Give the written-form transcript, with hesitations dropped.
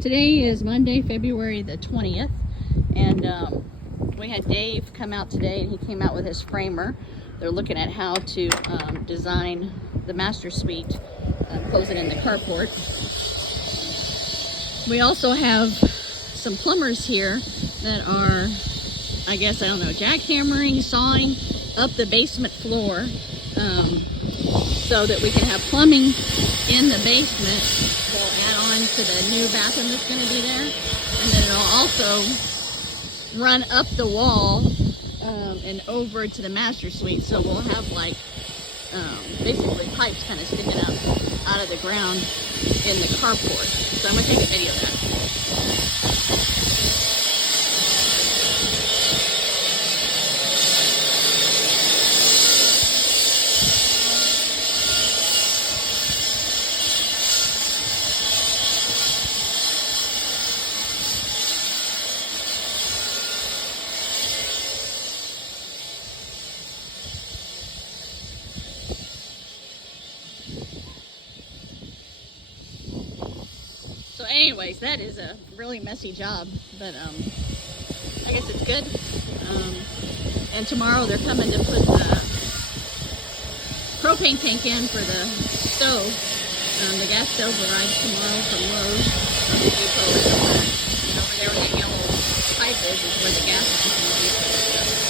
Today is Monday, February the 20th, and we had Dave come out today, and he came out with his framer. They're looking at how to design the master suite, close it in the carport. We also have some plumbers here that are, I guess, I don't know, jackhammering, sawing up the basement floor so that we can have plumbing in the basement. We'll add on to the new bathroom that's going to be there, and then it'll also run up the wall and over to the master suite. So we'll have like basically pipes kind of sticking up out of the ground in the carport. So I'm going to take a video of that. So anyways, that is a really messy job, but I guess it's good. And tomorrow they're coming to put the propane tank in for the stove. The gas stove arrives tomorrow from Lowe's on the depot or somewhere. And over there where that yellow pipe is where the gas is going to be.